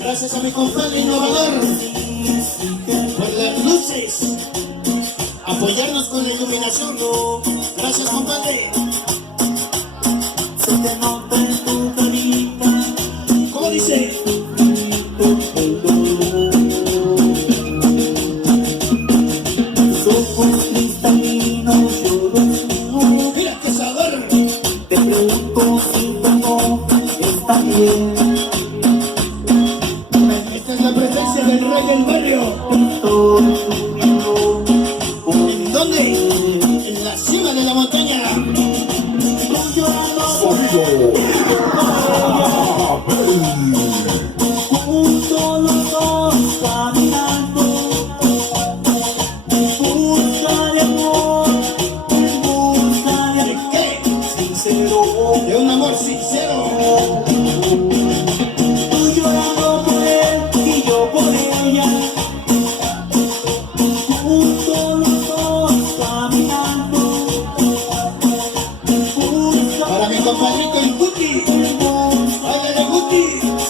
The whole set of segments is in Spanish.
Gracias a mi compadre innovador por las luces, apoyarnos con la iluminación. Gracias, compadre. ¿Cómo dice? Mira qué sabor. Te pregunto si todo está bien. Esta es la presencia del rey del barrio. ¿En dónde? En la cima de la montaña. Juntos los dos caminando, en busca de amor, en busca de ¿De amor qué? sincero. De un amor sincero. Tú llorando por él y yo por ella. Juntos los dos caminando, en busca Para mi compadrito el Guti. Háblale, Guti.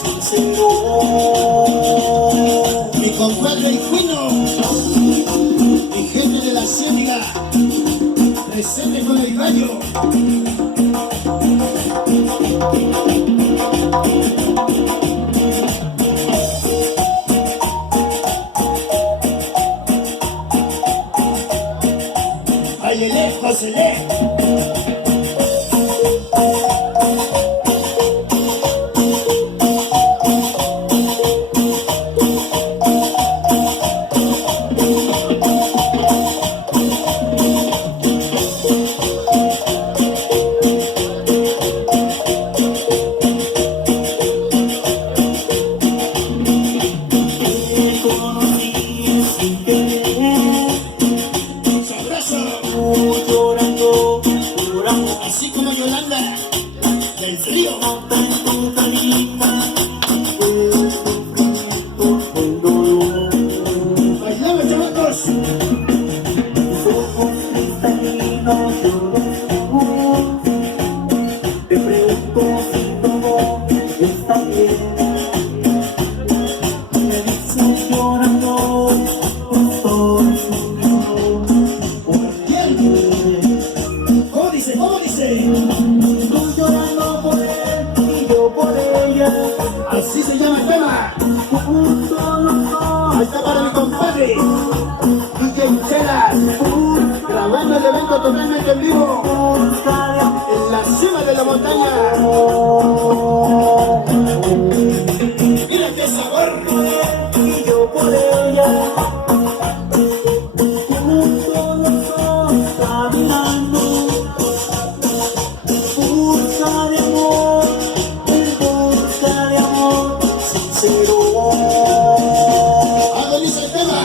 sincero. Mi compadre el Cuino. Mi gente de la Ciénaga. Presente con el gallo. Ayele, pásele. Te conocí sin querer, Sabroso. tú llorando por amor. Así como Yolanda del Río. En tu carita, el sufrimiento, el dolor. Bailamos, chamacos. Tus ojos cristalinos yo descubro. Te pregunto si todo está bien. Me dices llorando, estoy sufriendo por ¿Quién? ¿Cómo dice? ¿Cómo dice? tú llorando por él y yo por ella. Así se llama el tema. Juntos los dos Ahí está para mi compadre DJ Chelas, grabando el evento totalmente en vivo busca de amor. en la cima de la montaña. Mira qué sabor. Y yo por ella, juntos los dos caminando, en busca de amor, en busca de amor sincero. Agoniza el tema.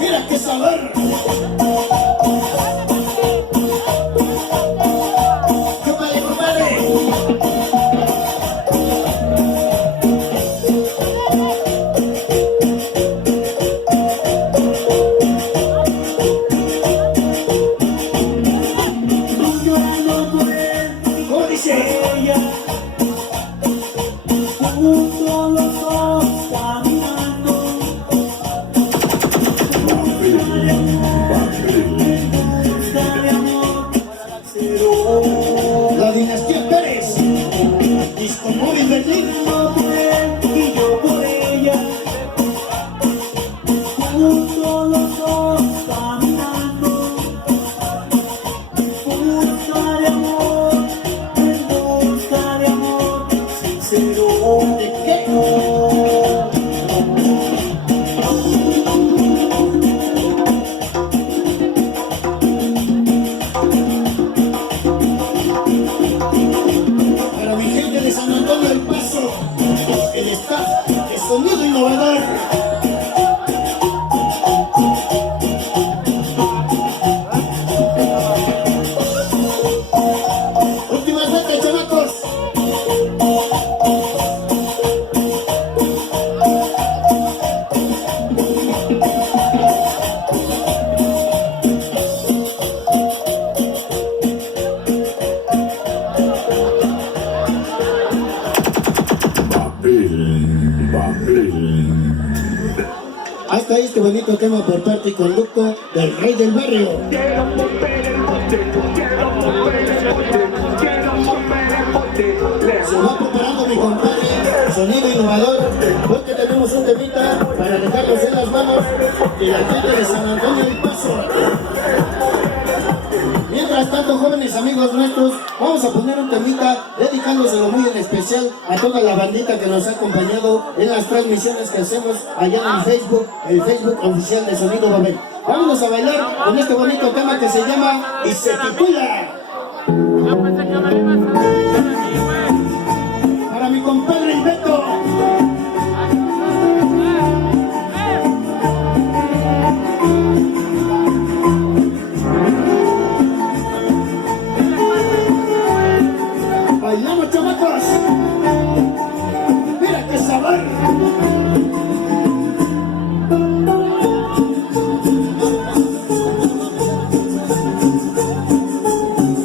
Mira qué sabor. Chúpale, compadre. Tú llorando por él y ¿Cómo dice? ella, juntos los dos caminando, busca de amor sincero. La dinastía Pérez. Disco Móvil Berlín. Yo por él y yo por ella, juntos los dos caminando, en busca de amor, en busca de amor sincero. ¿De qué? Antonio El Paso, el staff de Sonido Innovador. Últimas veces, chamacos. Ahí está este bonito tema por parte y conducto del Rey del Barrio. Quiero mover el bote, quiero mover el bote, quiero mover el bote. Se va preparando mi compadre, Sonido Innovador, porque tenemos un temita para dejarlos en las manos de la gente de San Antonio del Paso. Mientras tanto, jóvenes amigos nuestros, vamos a poner un temita dedicándoselo muy en especial a toda la bandita que nos ha acompañado en las transmisiones que hacemos allá en Facebook, el Facebook oficial de Sonido Babel. Vámonos a bailar con este bonito tema que se llama y se titula Para mi compadre el Beto. Bailamos, chamacos. Mira qué sabor.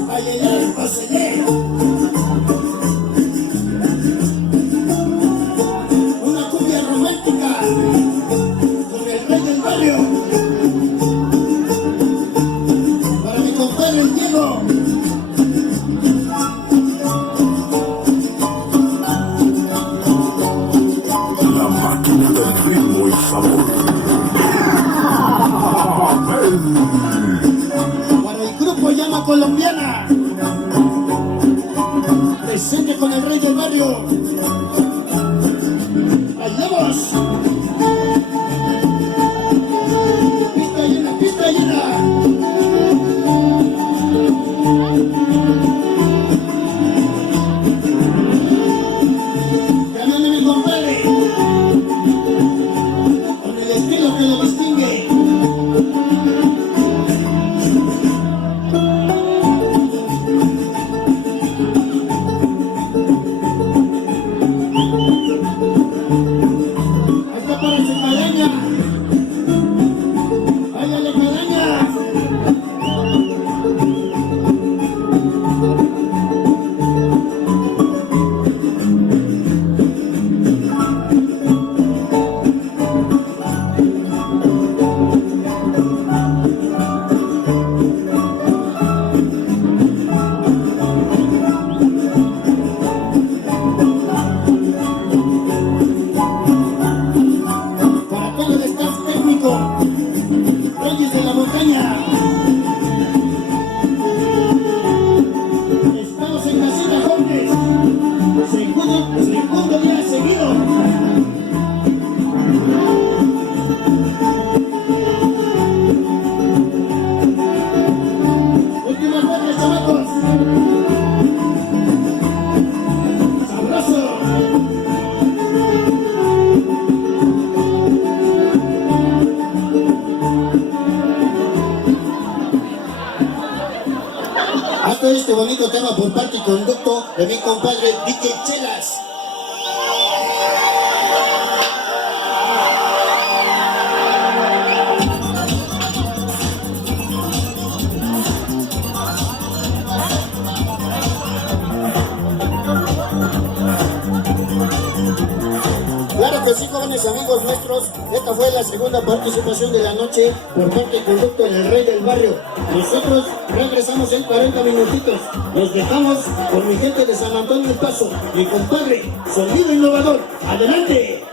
Ay, ay, ay, paseñé. Una cumbia romántica con el Rey del Barrio. Para mi compadre el Diego. La máquina del ritmo y sabor. Para el grupo Llama Colombiana, presente con el Rey del Barrio. ¡Bailamos! Pista llena, pista llena. Llámame mi compadre, con el estilo que lo distingue. Ahí está para ese caleña. ¡Váyale, caleña! Para todo el staff técnico, Reyes de la Montaña. Estamos en casita, jóvenes. Segundo día seguido. Últimas vueltas, chamacos. Sabroso. Hasta este bonito tema por parte y conducto de mi compadre DJ Chelas. Claro que sí, jóvenes amigos nuestros, esta fue la segunda participación de la noche por parte y conducto del Rey del Barrio. Nosotros regresamos en 40 minutitos. Nos dejamos con mi gente de San Antonio del Paso, mi compadre, Sonido Innovador. ¡Adelante!